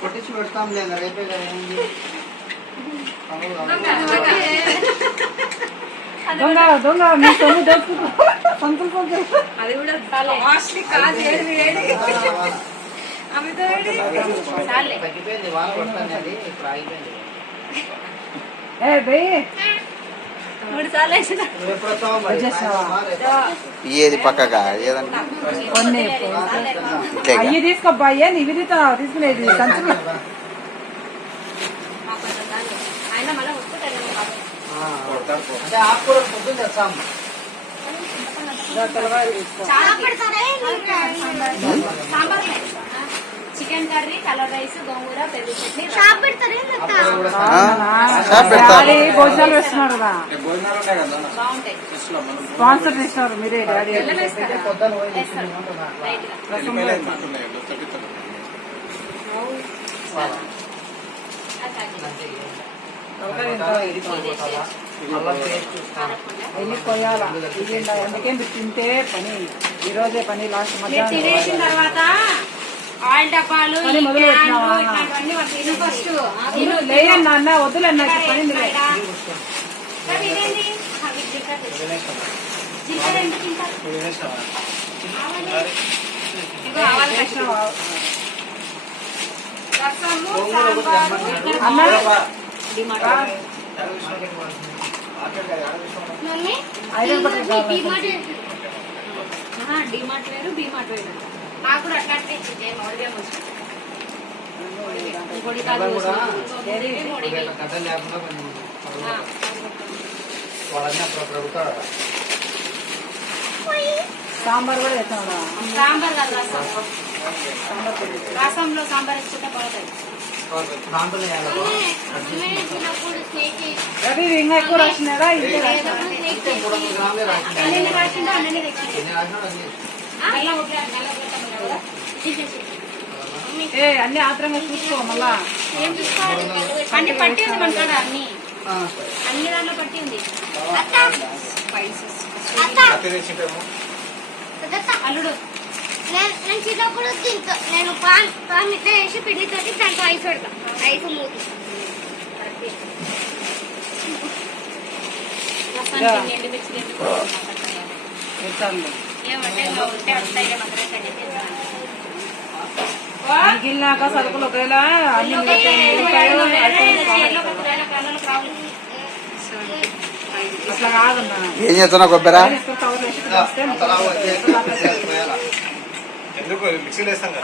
కొట్టించి పెడతాంలే ఇంకా రేపే కదా. దొంగ దొంగ. మీ సొమ్ము దొరుకుతూ సంతలు అది కూడా కాస్ట్లీ కాదు ఏడు ఏడు. అమితో ఏడు. చాలే తగ్గిపోయింది వాన పడుతుంది అది. ఇప్పుడు ఆగిపోయింది. ఏ బెయ్యి. ఏది పక్కగా? అయ్యి తీసుకోబ్బా అయ్యా నీవి తీసుకునేది సంచులు. చాలు sambar chicken curry colour rice gongura పెరుగు చట్నీ? షాప్ భోజనాలు వేస్తున్నారు బాగుంటాయి. స్పాన్సర్ చేసినారు మీరే డాడీ. ఎన్ని కొయ్యాలా? అందుకే మీరు తింటే పని. ఈ రోజే పని లాస్ట్ మధ్యాహ్నం తినేసిన తర్వాత వాడు తిను ఫస్ట్. తిను, లేయన్నా అన్న వద్దులన్నా కావాలి. డిమార్ట్ వేరు బీమార్ట్ వేరు. నాకు కూడా ఇచ్చింది మౌడిగా పొడి కాదు సాంబార్ కూడా సాంబార్ కాదు రసం. రసంలో సాంబార్ వేసుకుంటే బాగుంటుంది. రవి ఇంకా ఎక్కువ రాసినారా రాసింది. రాసిందో ఏ అన్ని ఆత్రంగా చూసుకో మళ్ళా. ఏం చూసుకోవాలి? అన్ని పట్టి ఉంది మన కాడ అన్ని. ఆ, అన్ని దాంట్లో పట్టి ఉంది. స్పైసెస్ అల్లుడు. నేను చిన్నప్పుడు తింటా నేను పాన్ పాన్ ఇట్లా వేసి పిండితోటి దాంట్లో ఐస్ పెడతా. ఐస్ మూతి. ఎండు మిర్చి మిగిలినాక సరుకులు ఒకవేళ అట్లా కాదన్నా. ఏం చేస్తున్నావు కొబ్బరా?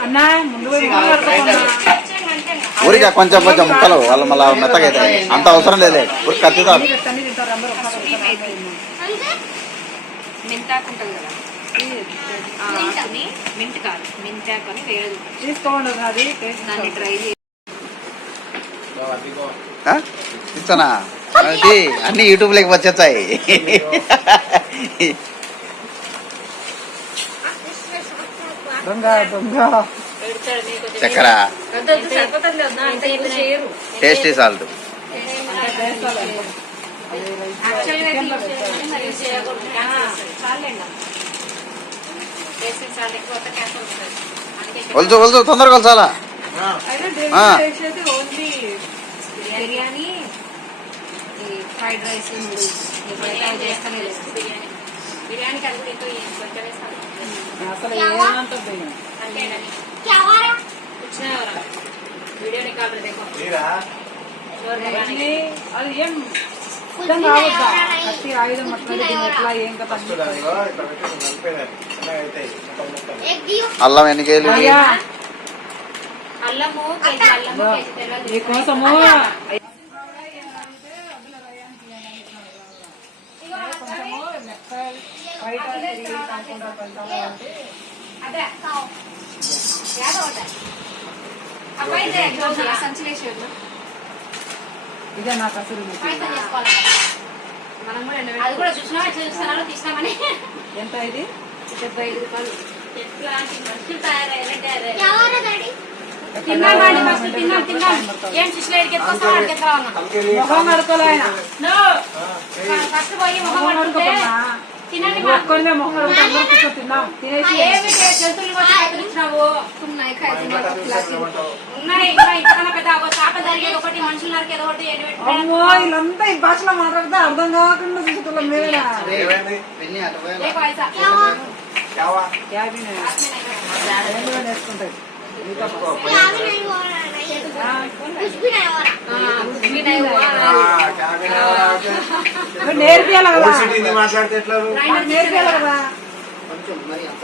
అన్నా ముందు. ఊరికా కొంచెం కొంచెం ముక్కలు వాళ్ళు మళ్ళీ మెత్తగా అవుతాయి అంత అవసరం లేదే. ఊరికి కదా. మింట్ కాదు అని వేరేది ఉంటుంది. తీసుకోండి అది దాన్ని డ్రై చేసి? ఇస్తానా అది అన్ని యూట్యూబ్లోకి వచ్చేస్తాయి. దొంగ చక్కెర. టేస్టీ సాల్ట్ యాక్చువల్గా కొలుచు కొలుచు తొందరగా వచ్చిన వీడియో అన్ని అది ఏం సిద్ధం కావద్దా కత్తి ఆయుధం అట్లా ఎట్లా ఏం కదా అల్లం ఎన్ని కేజీలు ఇవి? అయ్యా ఇదే నాకు అసలు అది కూడా చూసినా చూస్తున్నారో తీసినామని ఎంత ఇది? డెబ్బై ఐదు రూపాయలు. డాడీ? తిన్నాం వాడి ఫస్ట్ తిన్నాం తిన్నాం. ఏం చూసినా ఇక్కడికి ఎత్తుకొస్తా వాడికి ఎత్తురా ఉన్నా ముఖం కడుకోలే ఆయన. నో ఫస్ట్ పోయి మొహం ముఖం కడుక్కుంటే కడుకోమా తినండి నువ్వు ఒక్కరినే ముఖం కడుక్కుంటే అందరూ కూర్చొని తిన్నాం తినేసి ఏమి అమ్మో వీళ్ళంతా ఈ భాషలో మాట్లాడితే అర్థం కాకుండా చూసుకోవాలి మేమేనా వేసుకుంటాయి నేర్పియాలి కదా. కదా. కొంచెం మరి అంత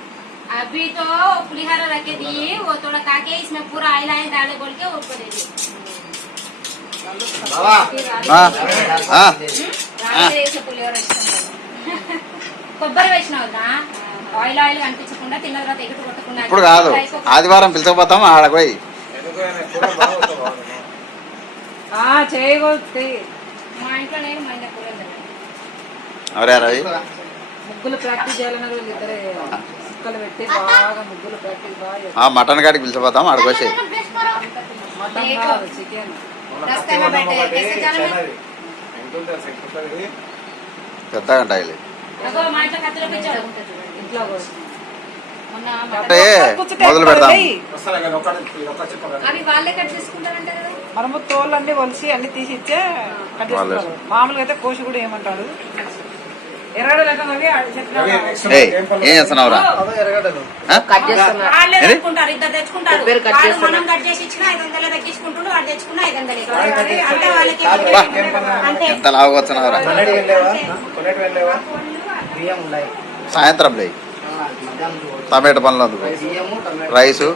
अभी तो पुलिहारा रखे दिए वो थोड़ा काके इसमें पूरा आयल आयल डाले बोल के ऊपर दे दिए బావా ఆ? ఆ? రాత్రి వేసే పులిహోర ఇష్టం లేదు. కొబ్బరి వేసినావు వద్దా ఆయిల్ ఆయిల్ కనిపించకుండా తిన్న తర్వాత ఎగుటు కొట్టకుండా ఇప్పుడు కాదు ఆదివారం పిలిచకపోతాం ఆడ పోయి ఎందుకు ఆయన కూర బాగా వస్తుంది బాగా. ఆ చేయగొట్టి మా ఇంట్లో నేను మా ఇంట్లో కూర తినను. ఎవరే రవి ముగ్గులు ప్రాక్టీస్ చేయాలన్న వాళ్ళు ఇద్దరే మటన్ కాడికి పిలిచిపోతాం అడగొచ్చి పెద్దగా మొదలు పెడతాం మనము తోళ్ళు అన్ని వలిసి అన్ని తీసి ఇచ్చే మామూలుగా అయితే కోసి కూడా ఏమంటాడు ఏం చేస్తున్నావురా? ఎంత ఉన్నాయి. సాయంత్రం లే టమాటా పనులు అందుకు. రైసు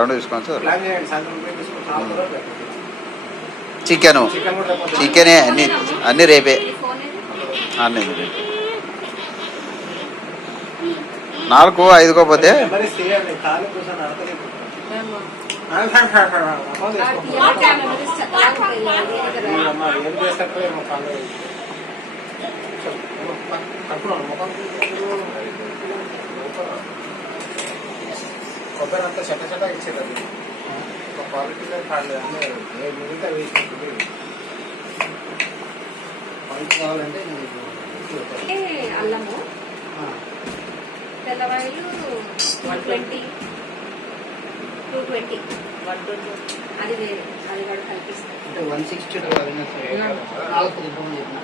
రెండు. రోజులు పెట్టండి. చికెను. చికెనే అన్ని అన్ని రేపే. అన్ని. నాలుగు ఐదుకో పోతే? కొబ్బరి అంతా చెట్ట చెట్ట ఇచ్చేది అది ఒక క్వాలిటీ కాలేదు అన్నీ ఏ మిగతా పలుకు కావాలంటే అల్లము. తెల్లవాయిలు one twenty. Two twenty. One twenty. అది వేరే. అది కూడా కల్పిస్తాను వన్ సిక్స్టీ నాలుగు చెప్పిన.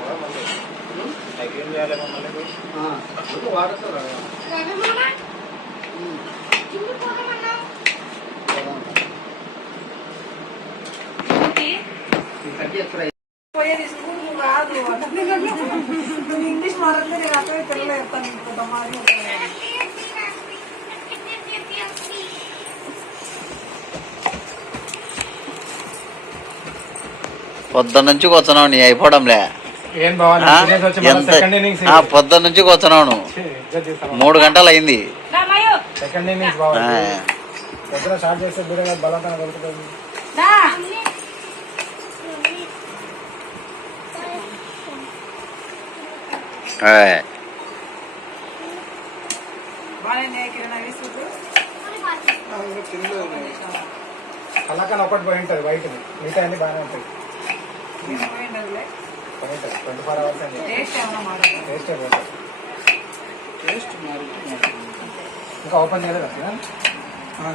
కూడా ఎక్కడ చేయాలి మమ్మల్ని వాడతారు పోయేది నువ్వు ఇంగ్లీష్ మాట్లాడితే నేను అక్కడ పిల్లలు చెప్తాను పొద్దున్న నుంచి కూర్చున్నావు నీ అయిపోవడంలే. ఎంత? సెకండ్ ఇన్నింగ్స్ ఆ, పొద్దున్న నుంచి కూర్చున్నావు నువ్వు. మూడు గంటలు అయింది. సెకండ్ ఇన్నింగ్స్ బాగుంది పొద్దున స్టార్ట్ చేస్తే దూరంగా బలంగా దొరుకుతుంది ఆ. బాగా నేకిరణ వేసుకుంటూ కలకన్ ఒకటి పోయి ఉంటుంది వైట్ మిగతా అన్ని బాగానే ఉంటాయి ట్వంటీ ఫోర్ అవర్స్ అని టేస్ట్ టేస్ట్ ఇంకా ఓపెన్ చేయలేదు కదా ఆ,